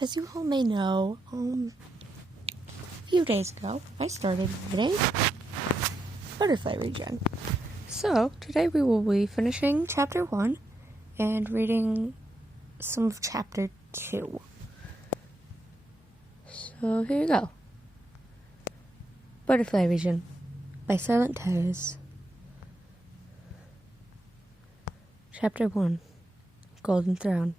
as you all may know, a few days ago, I started reading Butterfly Region. So, today we will be finishing Chapter 1 and reading some of Chapter 2. So, here you go. Butterfly Region by SilentTeyz. Chapter 1, Golden Throne.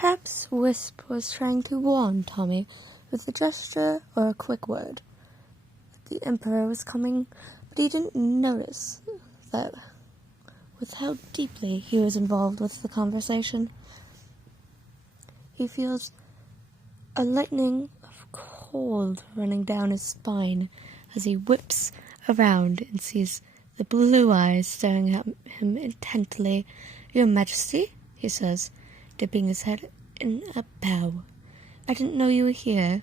Perhaps Wisp was trying to warn Tommy with a gesture or a quick word that the Emperor was coming, but he didn't notice that with how deeply he was involved with the conversation. He feels a lightning of cold running down his spine as he whips around and sees the blue eyes staring at him intently. "Your Majesty," he says, dipping his head in a bow. "I didn't know you were here."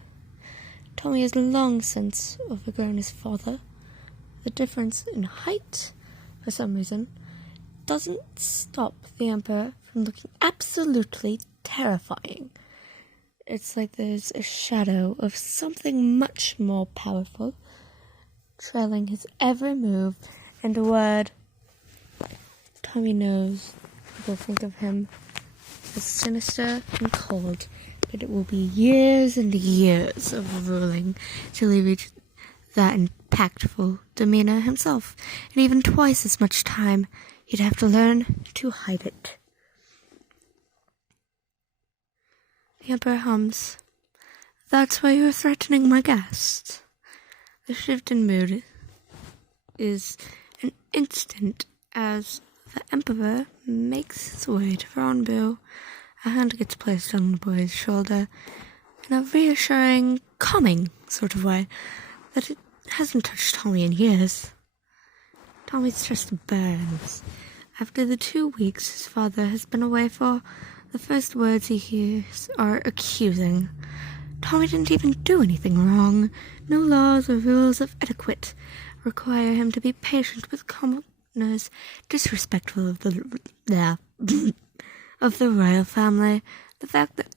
Tommy has long since overgrown his father. The difference in height, for some reason, doesn't stop the Emperor from looking absolutely terrifying. It's like there's a shadow of something much more powerful trailing his every move and word. Tommy knows people think of him as sinister and cold, but it will be years and years of ruling till he reaches that impactful demeanor himself, and even twice as much time he'd have to learn to hide it. The Emperor hums. "That's why you're threatening my guest." The shift in mood is an instant as the Emperor makes his way to Ronbu. A hand gets placed on the boy's shoulder in a reassuring, calming sort of way that it hasn't touched Tommy in years. Tommy's chest burns. After the 2 weeks his father has been away for, the first words he hears are accusing. Tommy didn't even do anything wrong. No laws or rules of etiquette require him to be patient with commoners disrespectful of the of the royal family. The fact that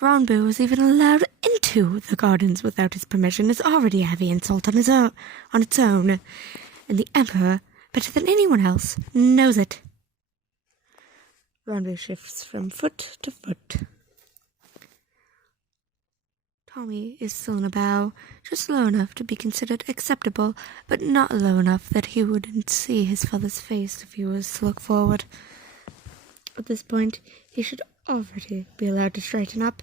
Ronbu was even allowed into the gardens without his permission is already a heavy insult on its own, and the Emperor, better than anyone else, knows it. Ronbu shifts from foot to foot. Tommy is still in a bow, just low enough to be considered acceptable, but not low enough that he wouldn't see his father's face if he was to look forward. At this point, he should already be allowed to straighten up,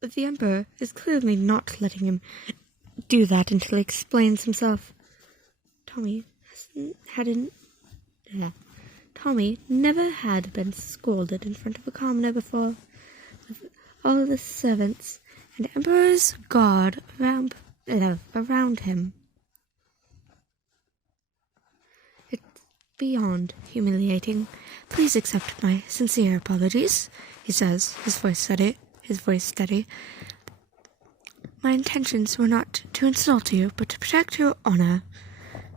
but the Emperor is clearly not letting him do that until he explains himself. Tommy never had been scolded in front of a commoner before, with all the servants and Emperor's guard around him. It's beyond humiliating. "Please accept my sincere apologies," he says, his voice steady. "My intentions were not to insult you, but to protect your honor."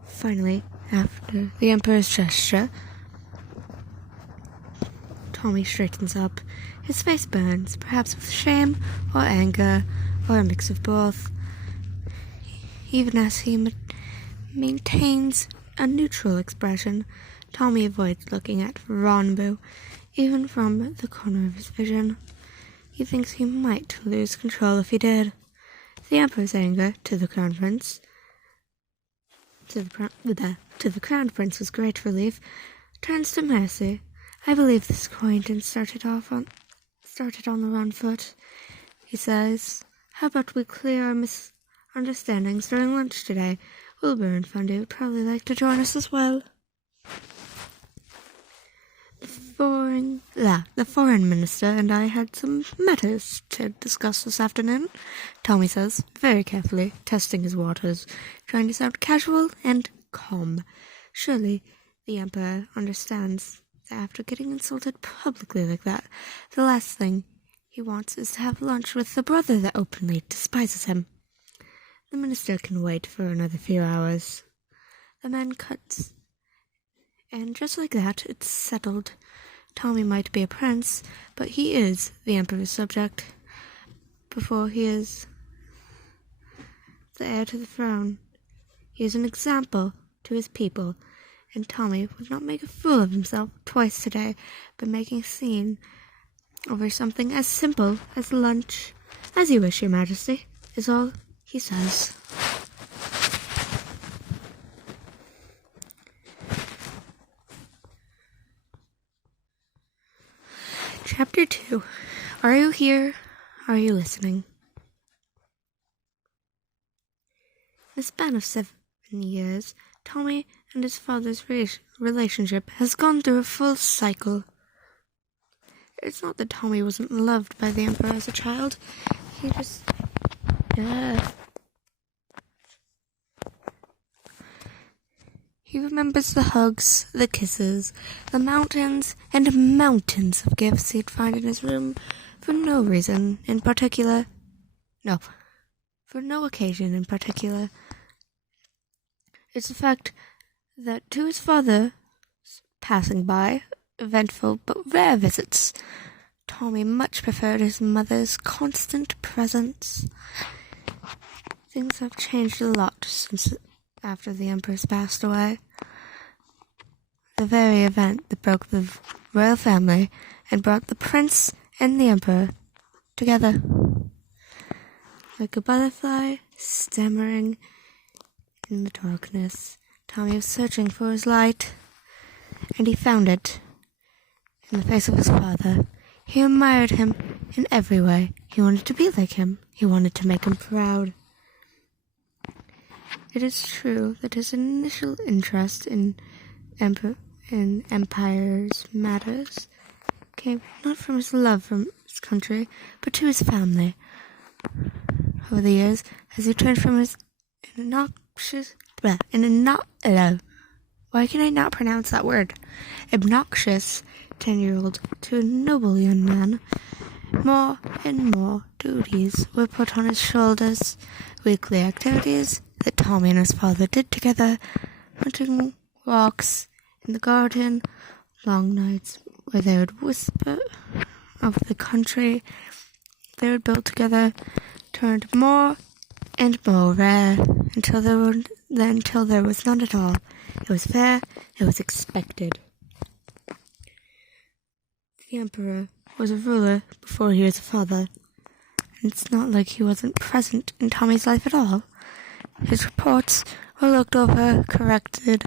Finally, after the Emperor's gesture, Tommy straightens up. His face burns, perhaps with shame or anger, or a mix of both. Even as he maintains a neutral expression, Tommy avoids looking at Ronbu, even from the corner of his vision. He thinks he might lose control if he did. The Emperor's anger to the Crown Prince's great relief turns to mercy. "I believe this acquaintance started on the wrong foot," he says. "How about we clear our misunderstandings during lunch today? Wilbur and Fundy would probably like to join us as well." The foreign minister and I had some matters to discuss this afternoon," Tommy says, very carefully, testing his waters, trying to sound casual and calm. Surely the Emperor understands that after getting insulted publicly like that, the last thing he wants is to have lunch with the brother that openly despises him. The minister can wait for another few hours. The man cuts, and just like that, it's settled. Tommy might be a prince, but he is the emperor's subject, before he is the heir to the throne. He is an example to his people, and Tommy would not make a fool of himself twice today by making a scene over something as simple as lunch. As you wish, your majesty, is all he says. Chapter 2. Are you here? Are you listening? In the span of 7 years, Tommy and his father's relationship has gone through a full cycle. It's not that Tommy wasn't loved by the emperor as a child. He just... He remembers the hugs, the kisses, the mountains and mountains of gifts he'd find in his room for no reason in particular. No, for no occasion in particular. It's the fact that to his father, passing by, eventful but rare visits, Tommy much preferred his mother's constant presence. Things have changed a lot since after the empress passed away. The very event that broke the royal family and brought the prince and the emperor together. Like a butterfly stammering in the darkness, Tommy was searching for his light, and he found it in the face of his father. He admired him in every way. He wanted to be like him. He wanted to make him proud. It is true that his initial interest in empire's matters came not from his love for his country, but to his family. Over the years, as he turned from his obnoxious 10-year-old to a noble young man, more and more duties were put on his shoulders. Weekly activities that Tommy and his father did together, hunting, walks in the garden, long nights where they would whisper of the country they would build together, turned more and more rare until there was none at all. It was fair, it was expected. The emperor was a ruler before he was a father, and it's not like he wasn't present in Tommy's life at all. His reports were looked over, corrected,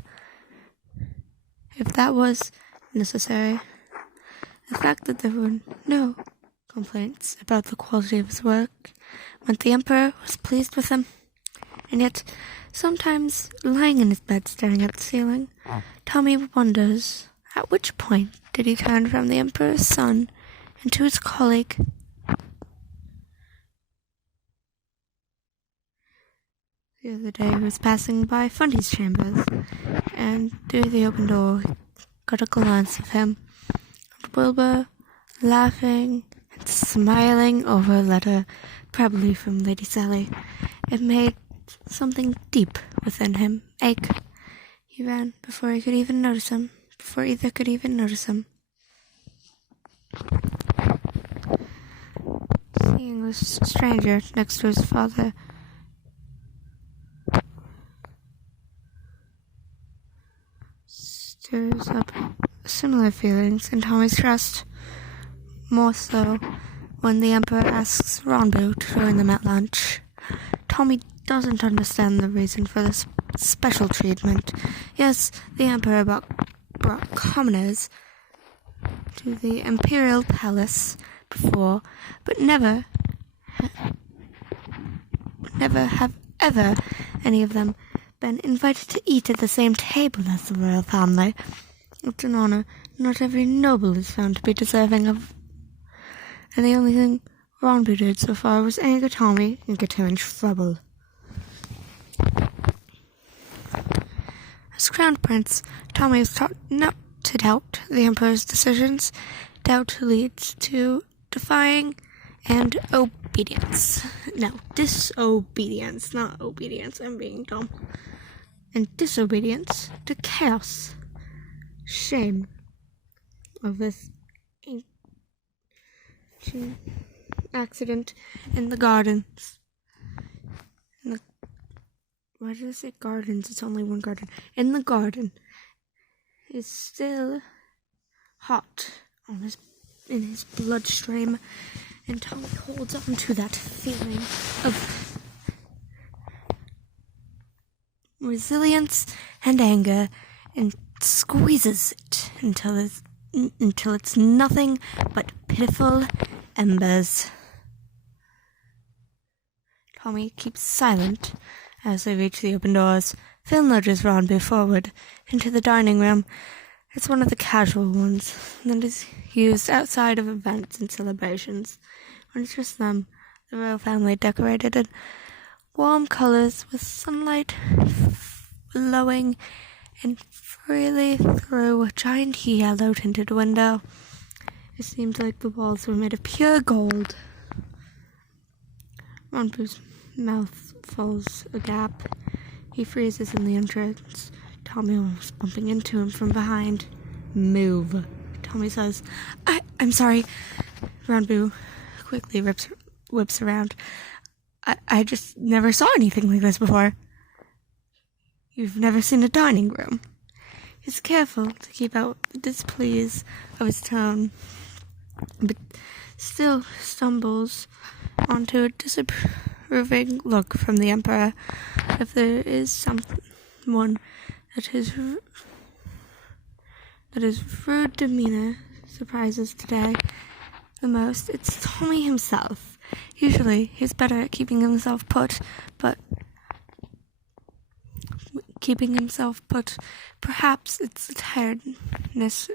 if that was necessary. The fact that there were no complaints about the quality of his work meant the emperor was pleased with him. And yet, sometimes, lying in his bed staring at the ceiling, Tommy wonders, at which point did he turn from the emperor's son into his colleague? The other day he was passing by Fundy's chambers, and through the open door got a glance of him, and Wilbur laughing and smiling over a letter, probably from Lady Sally. It made something deep within him ache. He ran before either could even notice him. Seeing this stranger next to his father, stirs up similar feelings in Tommy's breast, more so when the emperor asks Ronbu to join them at lunch. Tommy doesn't understand the reason for this special treatment. Yes, the emperor brought commoners to the imperial palace before, but never have ever any of them been invited to eat at the same table as the royal family. It's an honor not every noble is found to be deserving of, and the only thing Ronbu did so far was anger Tommy and get him in trouble. As crown prince, Tommy was taught not to doubt the emperor's decisions. Doubt leads to defying and obedience. No, disobedience, not obedience. I'm being dumb. And disobedience to chaos. Shame of this ancient accident in the gardens. Why did I say gardens? It's only one garden. In the garden is still hot in his bloodstream, and Tommy holds on to that feeling of resilience and anger and squeezes it until it's nothing but pitiful embers. Tommy keeps silent as they reach the open doors. Phil nudges Ronbu forward into the dining room. It's one of the casual ones that is used outside of events and celebrations, when it's just them, the royal family, decorated in warm colors with sunlight blowing in freely through a giant yellow tinted window. It seemed like the walls were made of pure gold. Ronbu's mouth falls a gap. He freezes in the entrance. Tommy was bumping into him from behind. Move, Tommy says. I'm sorry. Ronbu quickly whips around. I just never saw anything like this before. You've never seen a dining room. He's careful to keep out the displease of his tone, but still stumbles onto a disapproving look from the Emperor. If there is someone that his rude demeanor surprises today the most, it's Tommy himself. Usually he's better at keeping himself put, perhaps it's the tiredness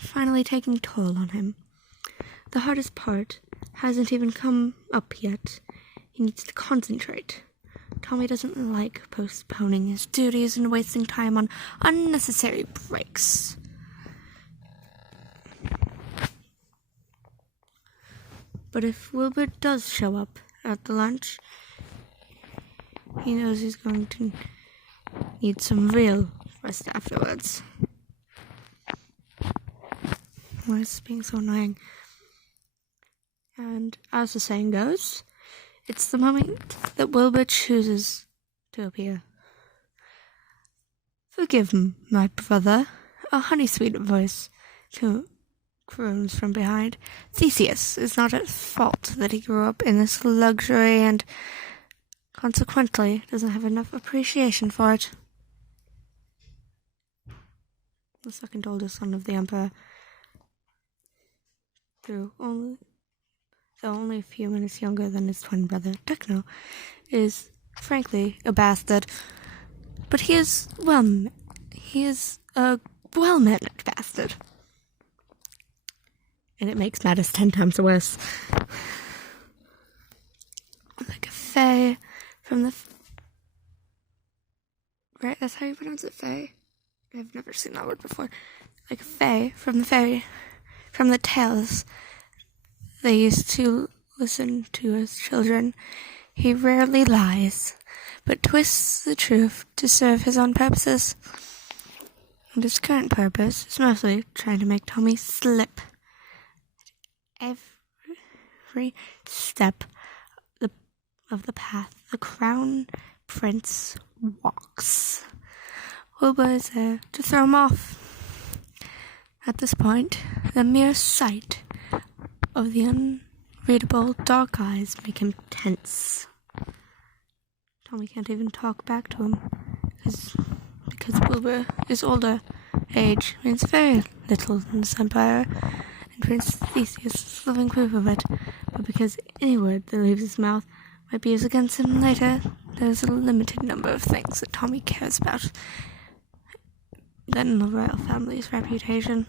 finally taking toll on him. The hardest part hasn't even come up yet. He needs to concentrate. Tommy doesn't like postponing his duties and wasting time on unnecessary breaks. But if Wilbur does show up at the lunch, he knows he's going to need some real rest afterwards. Why is this being so annoying? And as the saying goes, it's the moment that Wilbur chooses to appear. Forgive him, my brother, a honey-sweet voice croons from behind. Theseus is not at fault that he grew up in this luxury and consequently doesn't have enough appreciation for it. The second oldest son of the Emperor, though only a few minutes younger than his twin brother, Techno, is frankly a bastard. But he is a well-mannered bastard. And it makes matters 10 times worse. Like a fae from the... Right, that's how you pronounce it, fae? I've never seen that word before. Like a fae from the tales they used to listen to as children. He rarely lies, but twists the truth to serve his own purposes. And his current purpose is mostly trying to make Tommy slip every step of the path the Crown Prince walks. Wilbur is there to throw him off. At this point, the mere sight of the unreadable dark eyes make him tense. Tommy can't even talk back to him, because Wilbur is older. Age means very little in this empire, and Prince Theseus is living proof of it. But because any word that leaves his mouth might be used against him later, there's a limited number of things that Tommy cares about than the royal family's reputation.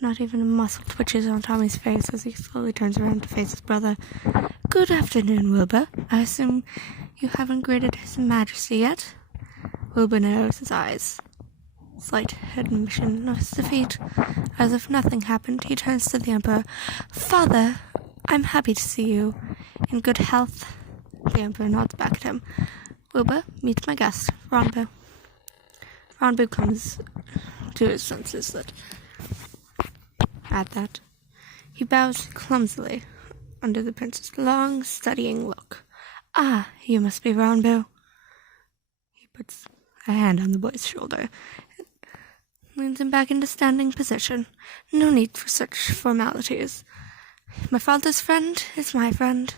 Not even a muscle twitches on Tommy's face as he slowly turns around to face his brother. Good afternoon, Wilbur. I assume you haven't greeted His Majesty yet? Wilbur narrows his eyes. Slight admission of his defeat. As if nothing happened, he turns to the Emperor. Father, I'm happy to see you in good health. The Emperor nods back at him. Wilbur, meet my guest, Ronbu. Ronbu comes to his senses at that. He bows clumsily under the prince's long, studying look. Ah, you must be Ronbu. He puts a hand on the boy's shoulder and leans him back into standing position. No need for such formalities. My father's friend is my friend.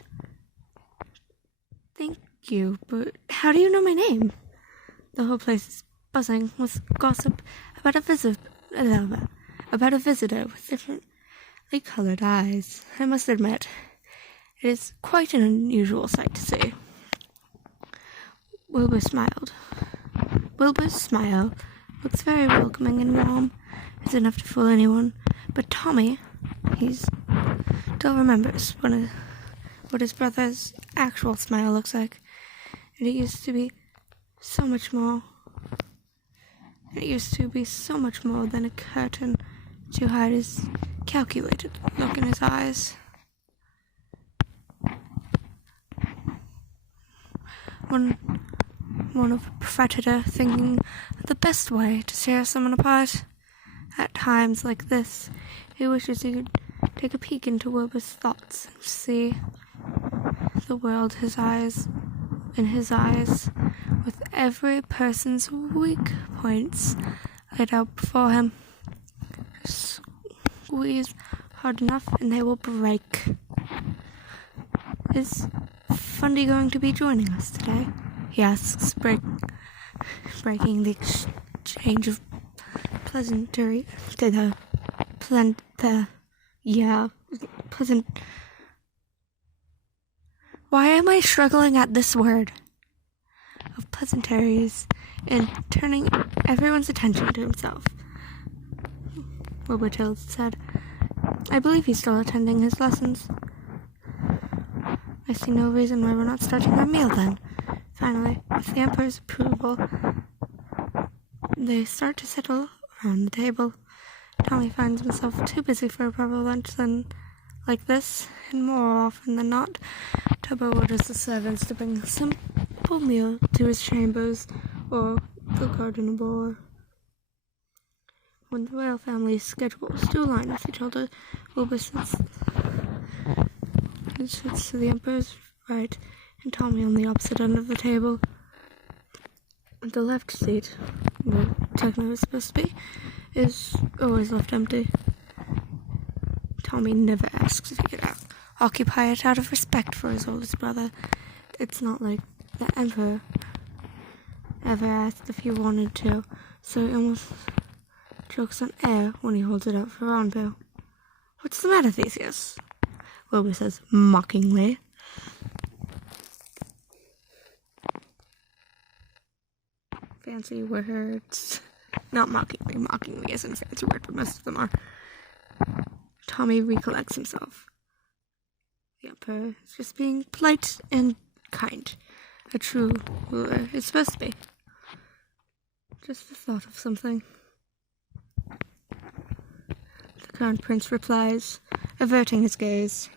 Thank you, but how do you know my name? The whole place is buzzing with gossip about a visitor with differently colored eyes. I must admit, it is quite an unusual sight to see. Wilbur smiled. Wilbur's smile looks very welcoming and warm. It's enough to fool anyone. But Tommy, he still remembers what his brother's actual smile looks like. And it used to be so much more than a curtain to hide his calculated look in his eyes. One of a predator thinking the best way to tear someone apart. At times like this, he wishes he could take a peek into Wilbur's thoughts and see the world in his eyes, with every person's weak points laid out before him. Squeeze hard enough and they will break. Is Fundy going to be joining us today? He asks, breaking the exchange of pleasantry to the pleasant. Why am I struggling at this word? Of pleasantries and turning everyone's attention to himself. Wilbur said, I believe he's still attending his lessons. I see no reason why we're not starting our meal then. Finally, with the Emperor's approval, they start to settle around the table. Tommy finds himself too busy for a proper lunch like this, and more often than not, Tubbo orders the servants to bring a simple meal to his chambers or the garden bore. When the royal family's schedules do align with each other, Wilbur sits to the Emperor's right, and Tommy on the opposite end of the table. The left seat, where technically is supposed to be, is always left empty. Tommy never asks if he could occupy it out of respect for his oldest brother. It's not like the Emperor ever asked if he wanted to, so he almost chokes on air when he holds it out for Ronbu. What's the matter, Theseus? Wilbur says mockingly. Fancy words. Not mockingly. Mockingly isn't a fancy word, but most of them are. Tommy recollects himself. The Emperor is just being polite and kind. A true ruler is supposed to be. Just the thought of something. The Crown Prince replies, averting his gaze.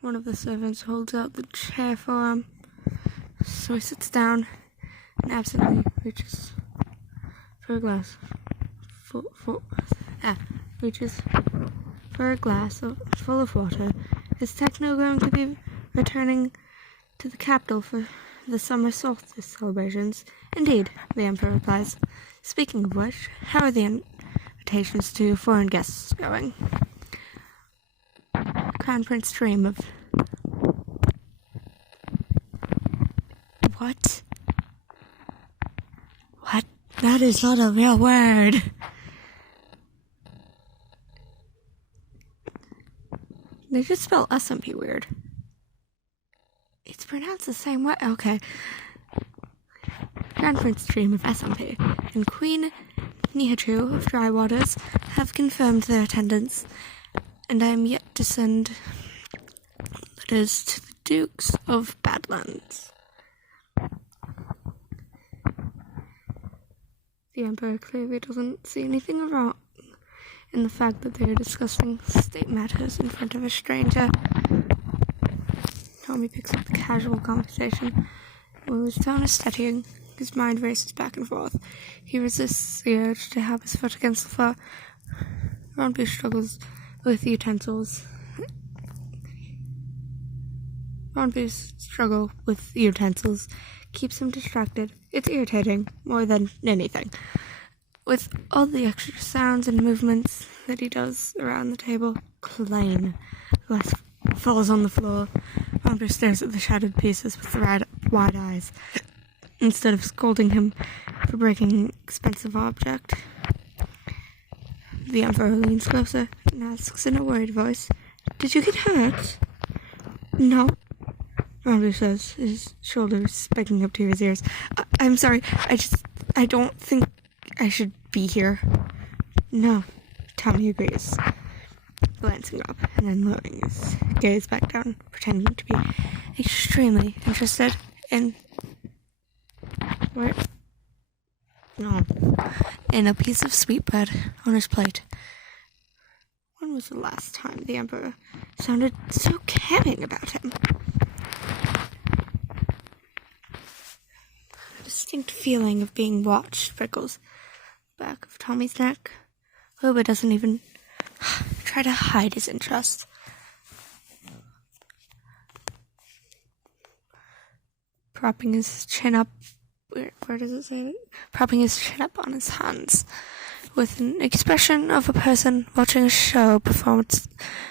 One of the servants holds out the chair for him, so he sits down and absently reaches for a glass full of water. Is Techno going to be returning to the capital for the summer solstice celebrations? Indeed, the Emperor replies. Speaking of which, how are the invitations to foreign guests going? Crown Prince dream of... What? What? That is not a real word. They just spell SMP weird. It's pronounced the same way. Okay. Crown Prince dream of SMP and Queen Nihachu of Dry Waters have confirmed their attendance, and I am yet to send letters to the Dukes of Badlands. The Emperor clearly doesn't see anything wrong in the fact that they are discussing state matters in front of a stranger. Tommy picks up the casual conversation. While his tone is steadying, his mind races back and forth. He resists the urge to have his foot against the floor. Roundbee struggles with the utensils. Roundbee's struggle with the utensils keeps him distracted. It's irritating, more than anything. With all the extra sounds and movements that he does around the table, clang. Glass falls on the floor. Roundbee stares at the shattered pieces with wide eyes, instead of scolding him for breaking an expensive object. The Emperor leans closer and asks in a worried voice, "Did you get hurt?" "No," Roundbee says, his shoulders spiking up to his ears. I'm sorry, I don't think I should be here." "No," Tommy agrees, glancing up and then lowering his gaze back down, pretending to be extremely interested in in a piece of sweetbread on his plate. When was the last time the Emperor sounded so caring about him? A distinct feeling of being watched prickles the back of Tommy's neck. Wilbur doesn't even try to hide his interest. Propping his chin up, where does it say it? Propping his chin up on his hands, with an expression of a person watching a show performed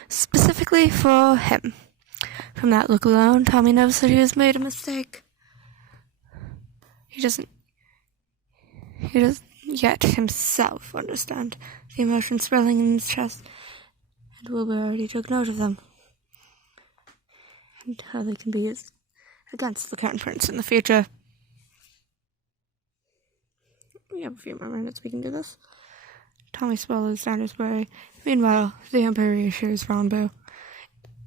specifically for him. From that look alone, Tommy knows that he has made a mistake. He doesn't yet himself understand the emotions swelling in his chest, and Wilbur already took note of them, and how they can be used against the Crown Prince in the future. We have a few more minutes we can do this. Tommy swallows down his worry. Meanwhile, the Emperor reassures Roundbee.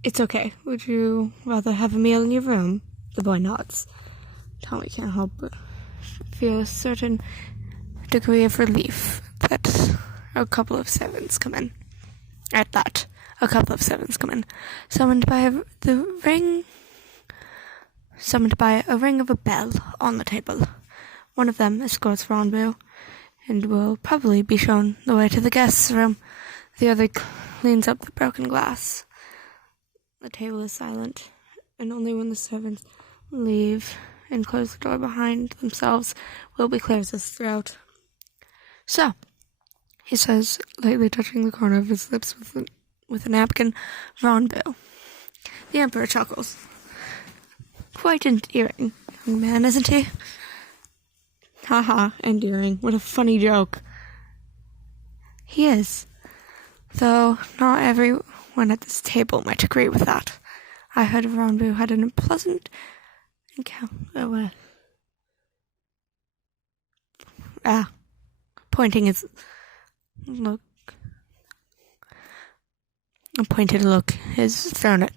"It's okay. Would you rather have a meal in your room?" The boy nods. Tommy can't help but feel a certain degree of relief that a couple of sevens come in. At that, a couple of sevens come in, summoned by a ring of a bell on the table. One of them escorts Roundbee, and will probably be shown the way to the guest's room. The other cleans up the broken glass. The table is silent, and only when the servants leave and close the door behind themselves Wilbur clears his throat. "So," he says, lightly touching the corner of his lips with a napkin, "Roundbee." The Emperor chuckles. "Quite endearing young man, isn't he?" "Haha, endearing. What a funny joke." "He is, though not everyone at this table might agree with that. I heard Roundbee had an unpleasant encounter with..." A pointed look is thrown at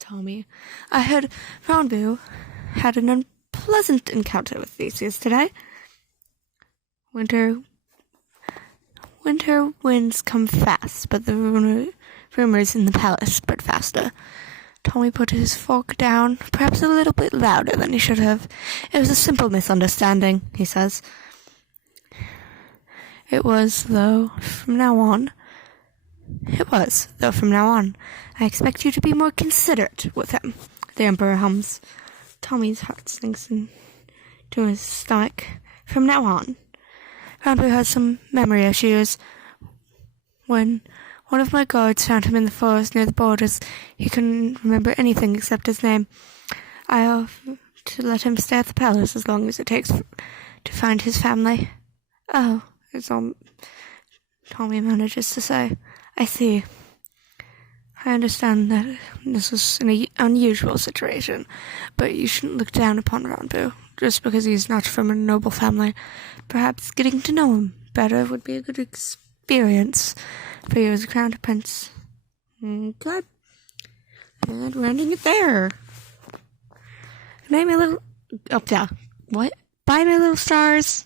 Tommy. "I heard Roundbee had an unpleasant encounter with Theseus today. Winter winds come fast, but the rumors in the palace spread faster." Tommy put his fork down, perhaps a little bit louder than he should have. "It was a simple misunderstanding," he says. It was, though, from now on, I expect you to be more considerate with him," the Emperor hums. Tommy's heart sinks into his stomach. From now on. Roundbee has some memory issues. When one of my guards found him in the forest near the borders, he couldn't remember anything except his name. I offer to let him stay at the palace as long as it takes to find his family. "Oh," is all Tommy manages to say. "I see. I understand that this was an unusual situation, but you shouldn't look down upon Roundbee just because he's not from a noble family. Perhaps getting to know him better would be a good experience for you as a crown prince." Good. And we're ending it there. Good night, my little... Oh, yeah. What? Bye, my little stars.